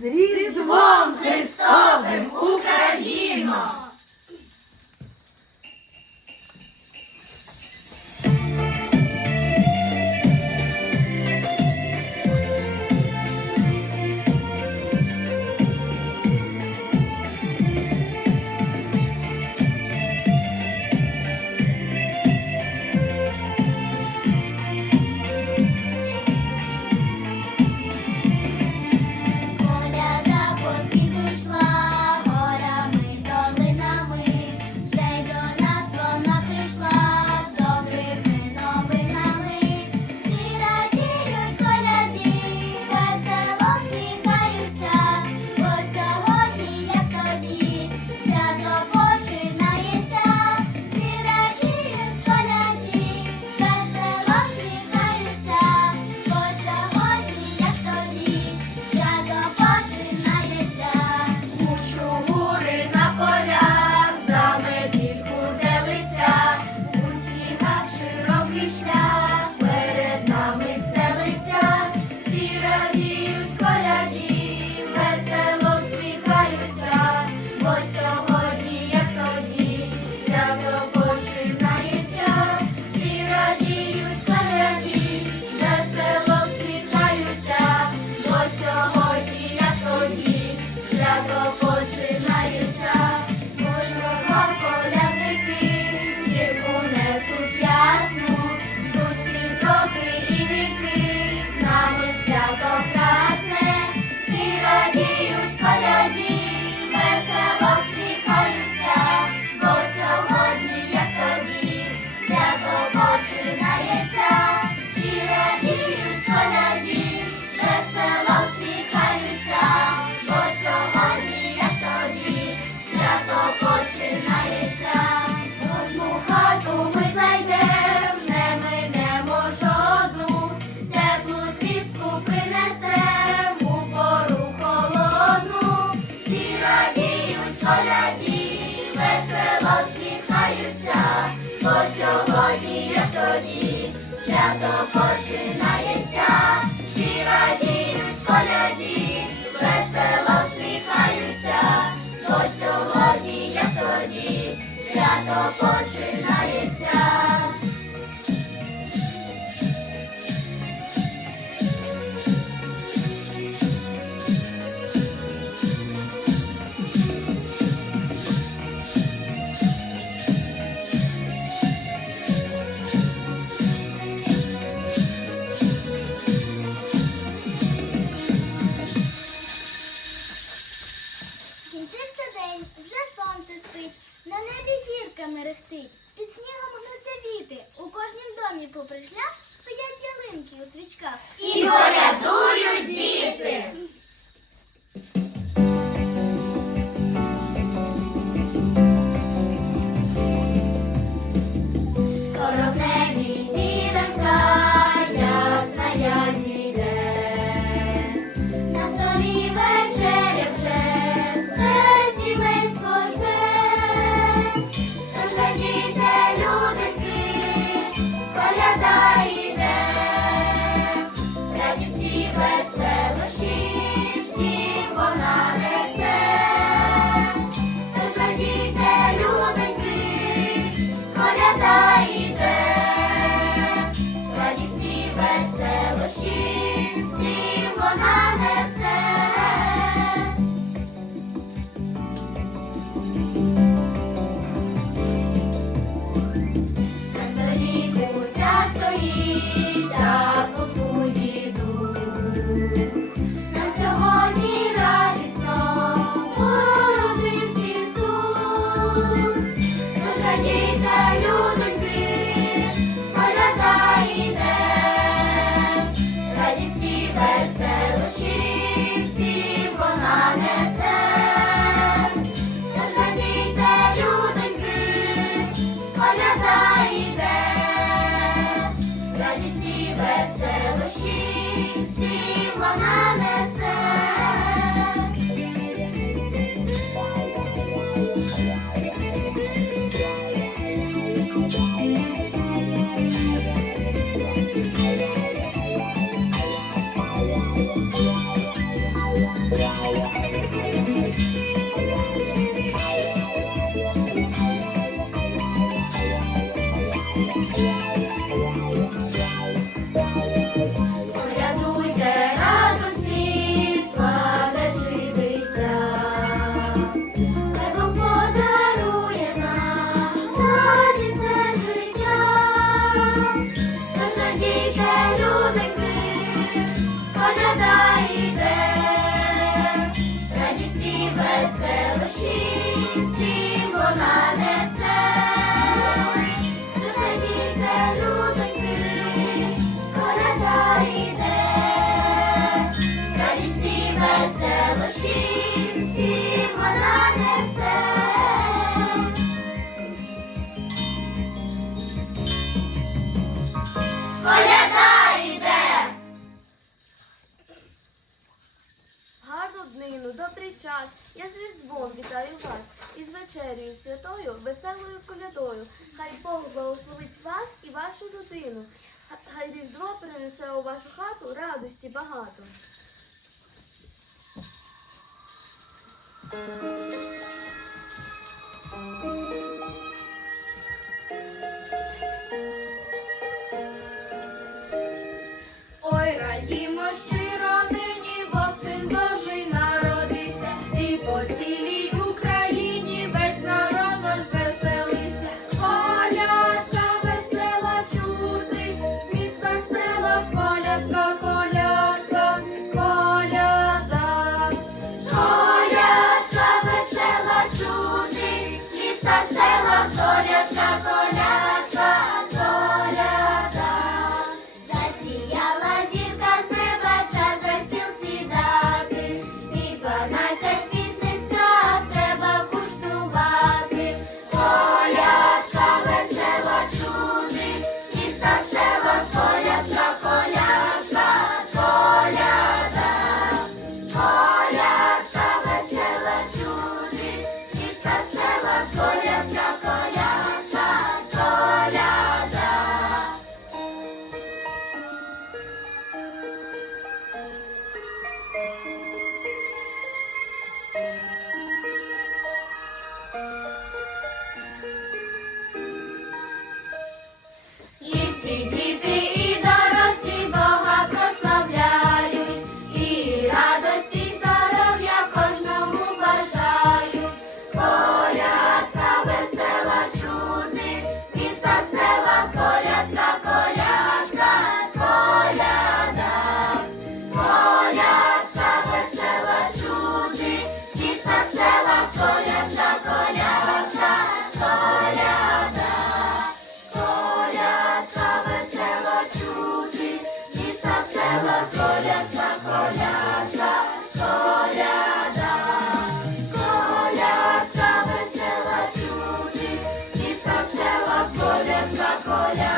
З Різдвом Христом! починається, всі радіють коляді, весело всміхаються, бо сьогодні, як тоді, свято починається. віці вона несе, дуже діде людоньки, коляда йде, радісті веселощі всі вона несе. Коляда йде. Гарну днину, добрий час, я з різдвом вітаю. Валерію святою, веселою колядою. Хай Бог благословить вас і вашу родину. Хай різдво принесе у вашу хату радості багато. voy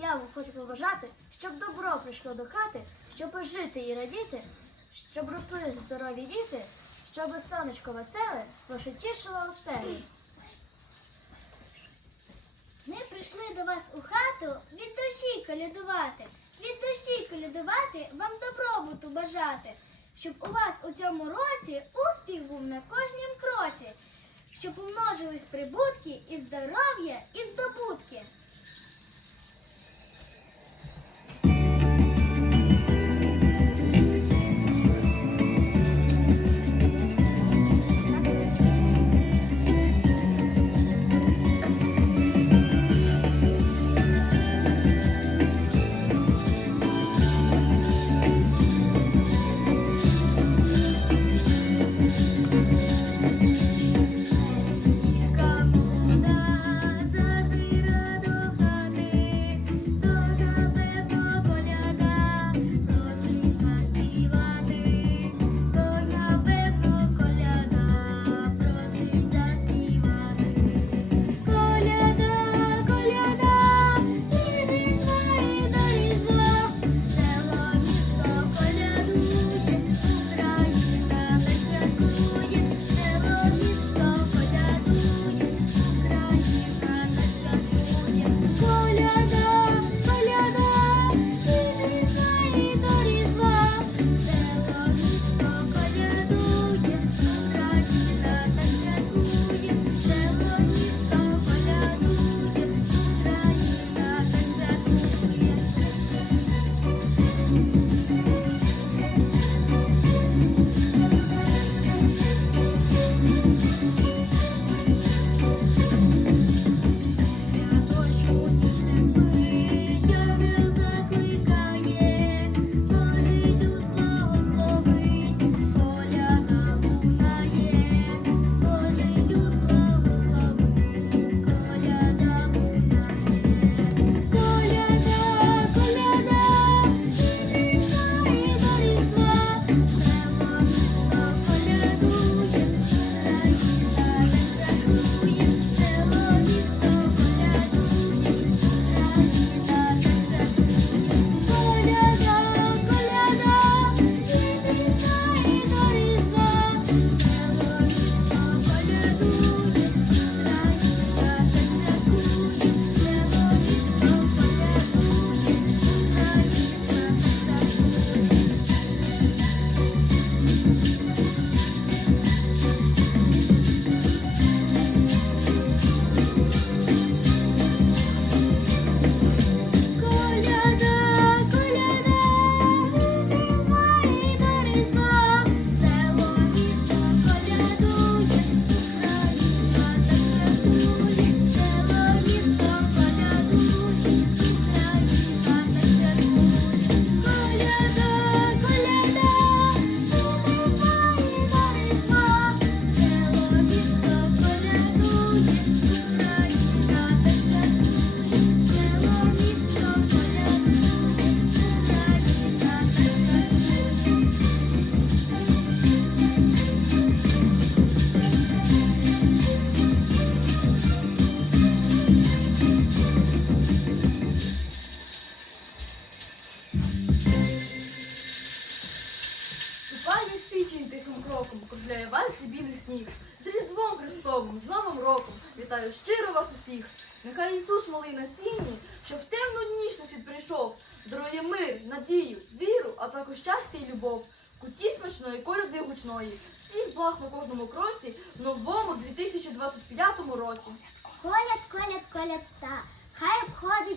Я вам хочу побажати, щоб добро прийшло до хати, щоб жити і радіти, щоб росли здорові діти, щоб сонечко веселе ваше тішило оселі. Ми прийшли до вас у хату від душі колядувати, від душі колядувати, вам добробуту бажати, щоб у вас у цьому році успіх був на кожнім кроці, щоб умножились прибутки і здоров'я, і здобутки.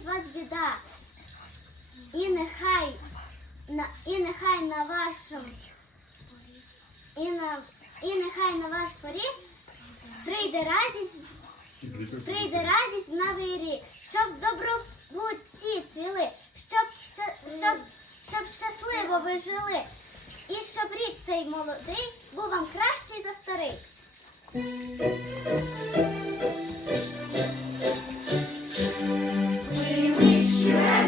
від вас біда. І нехай на, і нехай на вашому, і, на, і нехай на ваш поріг прийде радість, прийде радість в новий рік, щоб добробуті цвіли, щоб, щоб, щоб щасливо ви жили. І щоб рік цей молодий був вам кращий за старий. Thank you. Yeah.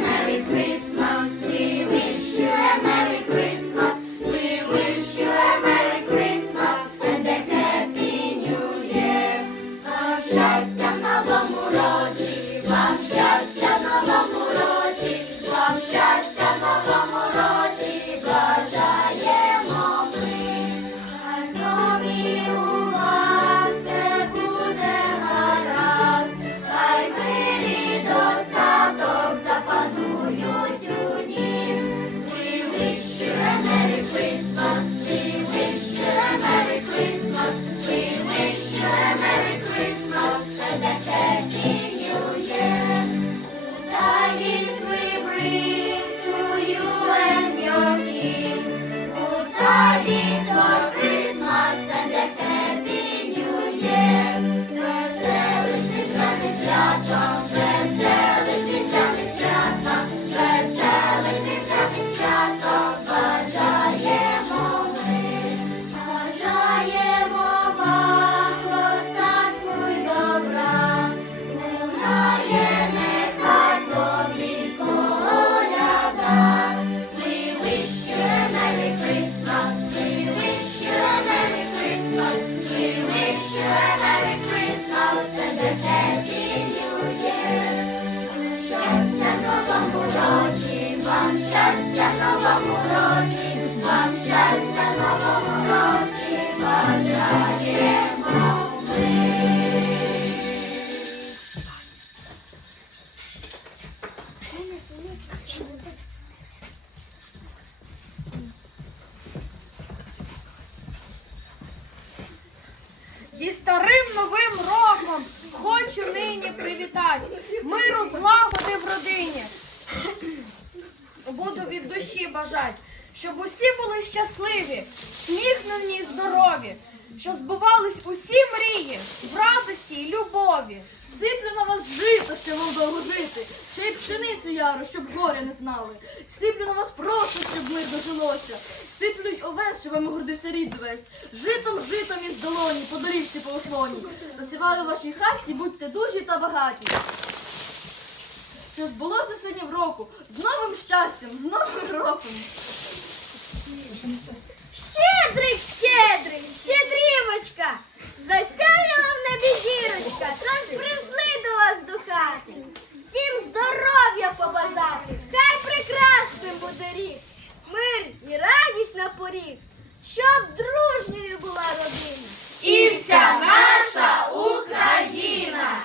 мирно жилося. Сиплють овес, що вами гордився рід весь. Житом, житом із долоні, по доріжці по ослоні. Засівали в вашій хаті, будьте дужі та багаті. Що збулося сьогодні в року? З новим щастям, з новим роком. Щедрий, щедрий, щедрівочка. Засяяла в небі зірочка, там прийшли до вас до хати. Всім здоров'я побажати, хай прекрасним буде рік мир і радість на поріг, щоб дружньою була родина. І вся наша Україна.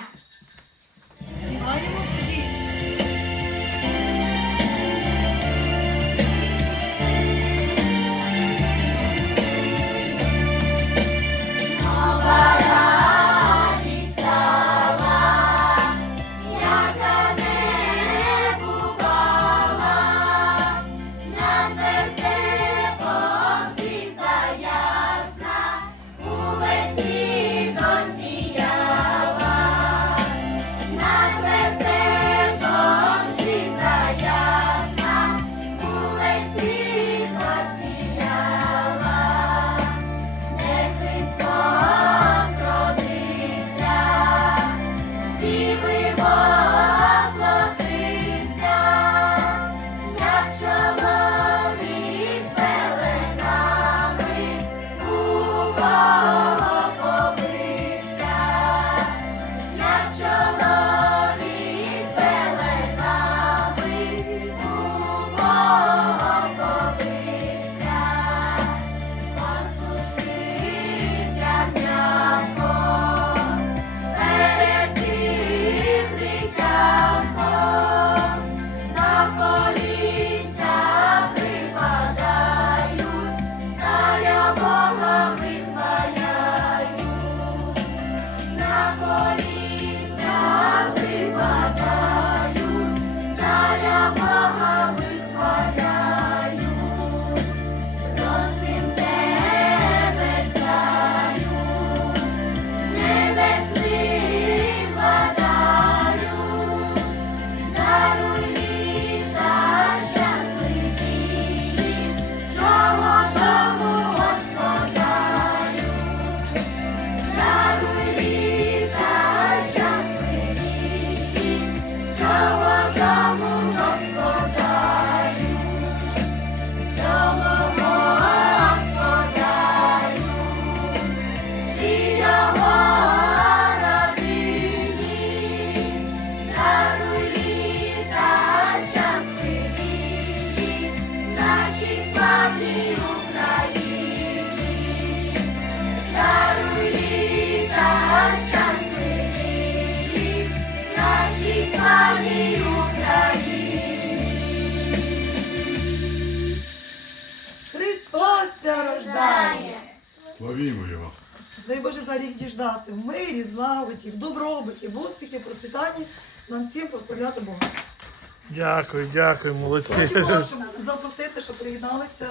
Дякую, дякую, молодці. Хочемо, щоб запросити, щоб приєдналися